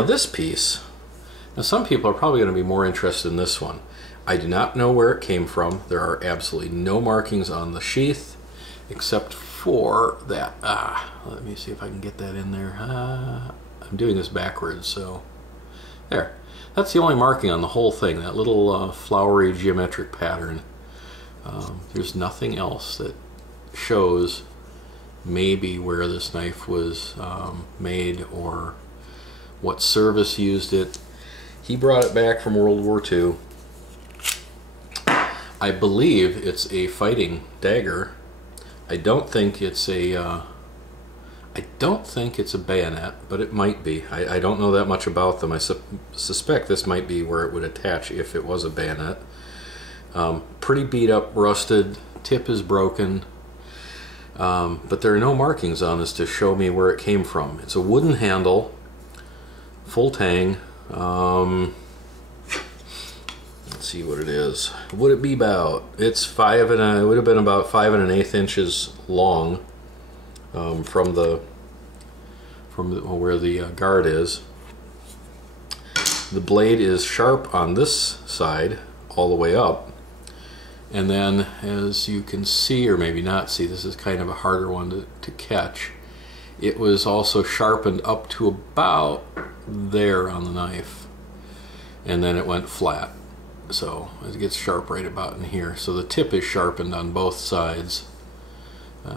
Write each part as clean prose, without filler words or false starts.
Now this piece, now some people are probably going to be more interested in this one. I do not know where it came from. There are absolutely no markings on the sheath except for that. Let me see if I can get that in there. I'm doing this backwards, so there. That's the only marking on the whole thing, that little flowery geometric pattern. There's nothing else that shows maybe where this knife was made or what service used it. He brought it back from World War II. I believe it's a fighting dagger. I don't think it's a bayonet, but it might be. I don't know that much about them. I suspect this might be where it would attach if it was a bayonet. Pretty beat up, rusted, tip is broken, but there are no markings on this to show me where it came from. It's a wooden handle, full tang. Let's see what it is. What would it be about? It's it would have been about 5 1/8 inches long from where the guard is. The blade is sharp on this side all the way up, and then as you can see, or maybe not see, this is kind of a harder one to catch, it was also sharpened up to about there on the knife, and then it went flat. So it gets sharp right about in here. So the tip is sharpened on both sides.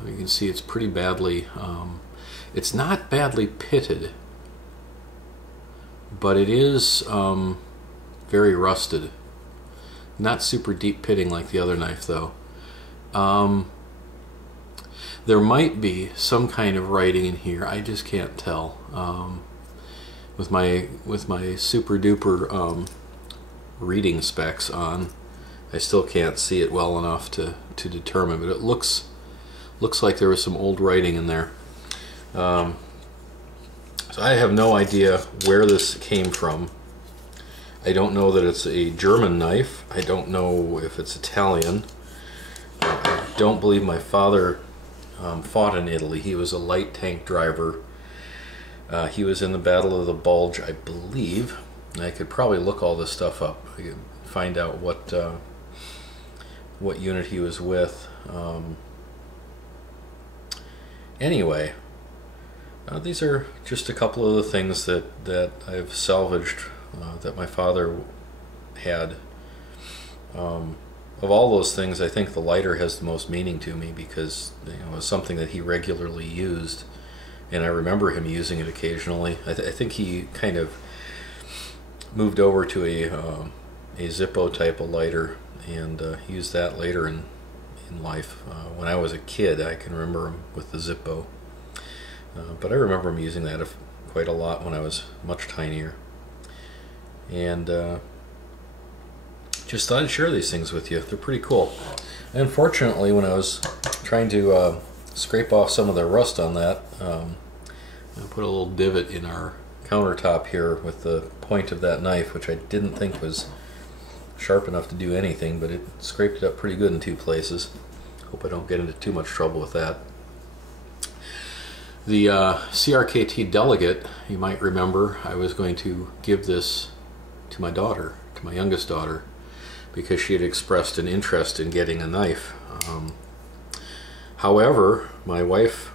You can see it's pretty badly, it's not badly pitted, but it is very rusted. Not super deep pitting like the other knife though. There might be some kind of writing in here. I just can't tell. With my super duper reading specs on, I still can't see it well enough to determine, but it looks like there was some old writing in there. So I have no idea where this came from. I don't know that it's a German knife. I don't know if it's Italian. I don't believe my father fought in Italy. He was a light tank driver. He was in the Battle of the Bulge, I believe. I could probably look all this stuff up. I could find out what unit he was with. Anyway, these are just a couple of the things that I've salvaged that my father had. Of all those things, I think the lighter has the most meaning to me because it was something that he regularly used, and I remember him using it occasionally. I think he kind of moved over to a Zippo type of lighter and used that later in life. When I was a kid, I can remember him with the Zippo, but I remember him using that quite a lot when I was much tinier. And just thought I'd share these things with you. They're pretty cool. Unfortunately, when I was trying to scrape off some of the rust on that, I put a little divot in our countertop here with the point of that knife, which I didn't think was sharp enough to do anything, but it scraped it up pretty good in 2 places. Hope I don't get into too much trouble with that. The CRKT Delegate, you might remember, I was going to give this to my daughter, to my youngest daughter, because she had expressed an interest in getting a knife. However, my wife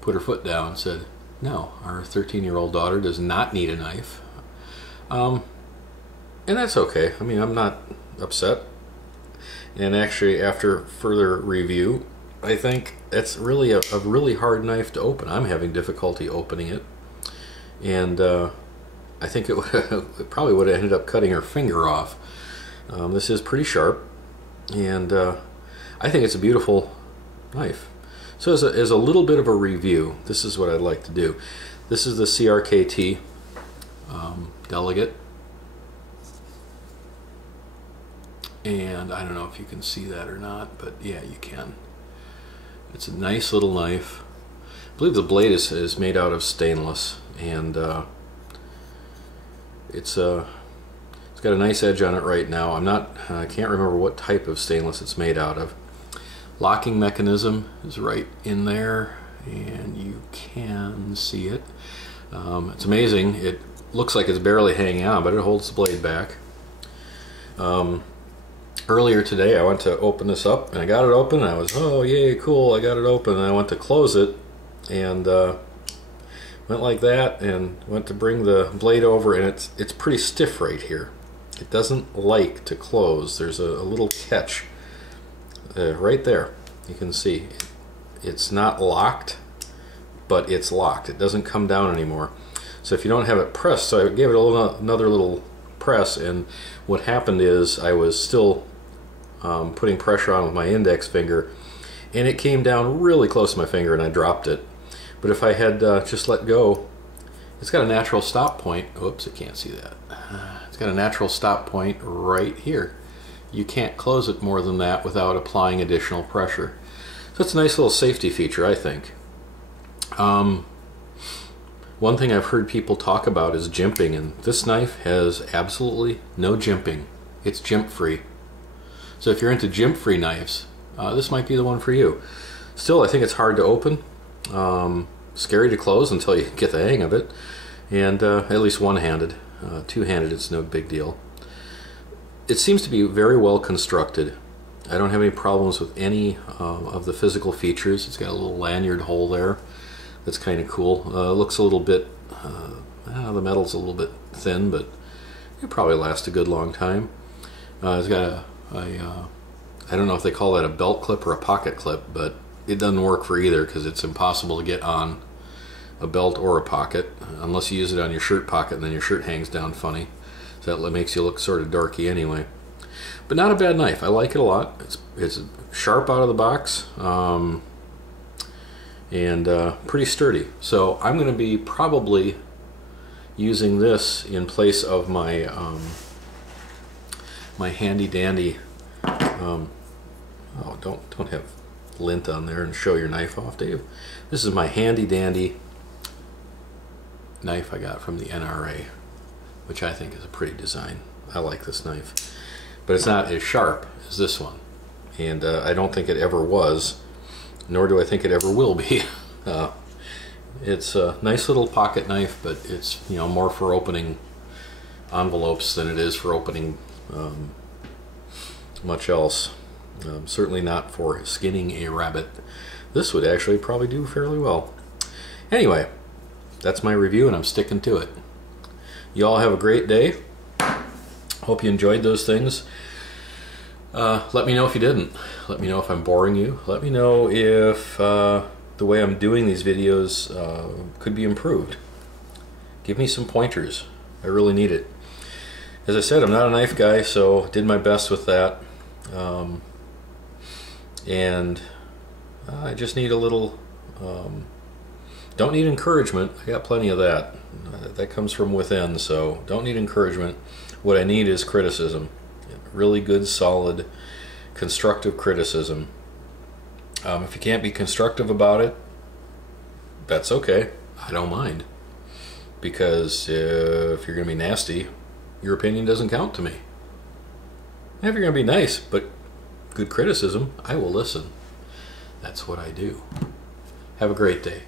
put her foot down and said, no, our 13-year-old daughter does not need a knife. And that's okay. I mean, I'm not upset. And actually, after further review, I think it's really a really hard knife to open. I'm having difficulty opening it. And I think it probably would have ended up cutting her finger off. This is pretty sharp. And I think it's a beautiful knife. So as a little bit of a review, this is what I'd like to do. This is the CRKT Delegate. And I don't know if you can see that or not, but yeah, you can. It's a nice little knife. I believe the blade is made out of stainless, and it's got a nice edge on it right now. I can't remember what type of stainless it's made out of. Locking mechanism is right in there, and you can see it. It's amazing. It looks like it's barely hanging on, but it holds the blade back. Earlier today I went to open this up and I got it open and I was, oh yay, cool, I got it open, and I went to close it and went like that and went to bring the blade over, and it's pretty stiff right here. It doesn't like to close. There's a little catch right there. You can see it's not locked, but it's locked. It doesn't come down anymore. So if you don't have it pressed, so I gave it another little press, and what happened is I was still putting pressure on with my index finger, and it came down really close to my finger and I dropped it. But if I had just let go, it's got a natural stop point. Oops, I can't see that. It's got a natural stop point right here. You can't close it more than that without applying additional pressure. So it's a nice little safety feature, I think. One thing I've heard people talk about is jimping, and this knife has absolutely no jimping. It's jimp free. So if you're into jimp free knives, this might be the one for you. Still, I think it's hard to open. Scary to close until you get the hang of it, and at least one-handed. Two-handed, it's no big deal. It seems to be very well constructed. I don't have any problems with any of the physical features. It's got a little lanyard hole there that's kind of cool. Looks a little bit, the metal's a little bit thin, but it probably lasts a good long time. It's got I don't know if they call that a belt clip or a pocket clip, but it doesn't work for either because it's impossible to get on a belt or a pocket unless you use it on your shirt pocket, and then your shirt hangs down funny. So that makes you look sort of darky anyway. But not a bad knife. I like it a lot. It's sharp out of the box, and pretty sturdy. So I'm going to be probably using this in place of my my handy dandy. Oh, don't have lint on there and show your knife off, Dave. This is my handy dandy knife I got from the NRA, which I think is a pretty design. I like this knife, but it's not as sharp as this one, and I don't think it ever was, nor do I think it ever will be. It's a nice little pocket knife, but it's, you know, more for opening envelopes than it is for opening much else. Certainly not for skinning a rabbit. This would actually probably do fairly well. Anyway, that's my review, and I'm sticking to it. You all have a great day. Hope you enjoyed those things. Let me know if you didn't. Let me know if I'm boring you. Let me know if the way I'm doing these videos could be improved. Give me some pointers. I really need it. As I said, I'm not a knife guy, so did my best with that. And I just need a little, don't need encouragement. I got plenty of that. That comes from within, so don't need encouragement. What I need is criticism. Really good, solid, constructive criticism. If you can't be constructive about it, that's okay. I don't mind. Because if you're going to be nasty, your opinion doesn't count to me. If you're going to be nice, but good criticism, I will listen. That's what I do. Have a great day.